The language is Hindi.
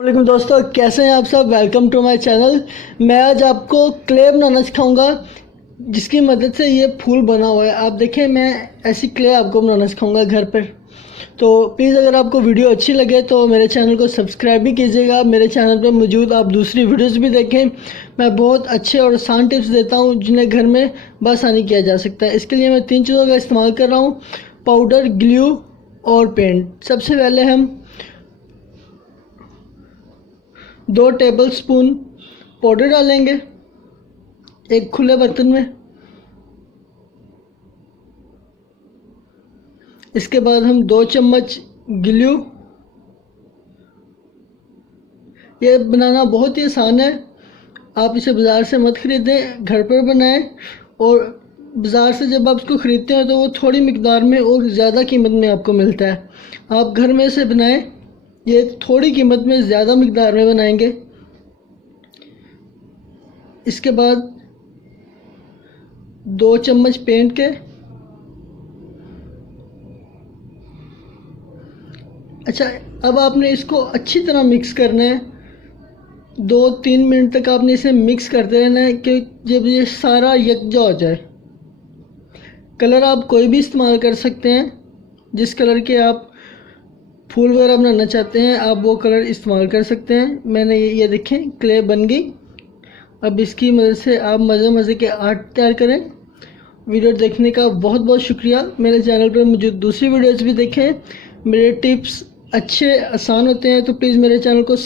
वालेकुम दोस्तों, कैसे हैं आप सब। Welcome to my channel. मैं आज आपको क्ले बनाना सिखाऊंगा जिसकी मदद से ये फूल बना हुआ है। आप देखें, मैं ऐसी क्ले आपको बनाना सिखाऊंगा घर पर। तो प्लीज़ अगर आपको वीडियो अच्छी लगे तो मेरे चैनल को सब्सक्राइब भी कीजिएगा। मेरे चैनल पर मौजूद आप दूसरी वीडियोस भी देखें। मैं बहुत अच्छे और आसान टिप्स देता हूँ जिन्हें घर में बआसानी किया जा सकता है। इसके लिए मैं 3 चीज़ों का इस्तेमाल कर रहा हूँ: पाउडर, ग्लू और पेंट। सबसे पहले हम 2 टेबलस्पून पाउडर डालेंगे एक खुले बर्तन में। इसके बाद हम 2 चम्मच ग्लू। ये बनाना बहुत ही आसान है, आप इसे बाज़ार से मत ख़रीदें, घर पर बनाएं। और बाज़ार से जब आप इसको ख़रीदते हैं तो वो थोड़ी मिकदार में और ज़्यादा कीमत में आपको मिलता है। आप घर में इसे बनाएं, ये थोड़ी कीमत में ज़्यादा मिकदार में बनाएंगे। इसके बाद 2 चम्मच पेंट के। अच्छा, अब आपने इसको अच्छी तरह मिक्स करना है। 2-3 मिनट तक आपने इसे मिक्स करते रहना है कि जब ये सारा यकजा हो जाए। कलर आप कोई भी इस्तेमाल कर सकते हैं, जिस कलर के आप फूल वगैरह बनाना चाहते हैं आप वो कलर इस्तेमाल कर सकते हैं। मैंने ये देखें, क्ले बन गई। अब इसकी मदद से आप मज़े मज़े के आर्ट तैयार करें। वीडियो देखने का बहुत बहुत शुक्रिया। मेरे चैनल पर मौजूद दूसरी वीडियोस भी देखें। मेरे टिप्स अच्छे आसान होते हैं, तो प्लीज़ मेरे चैनल को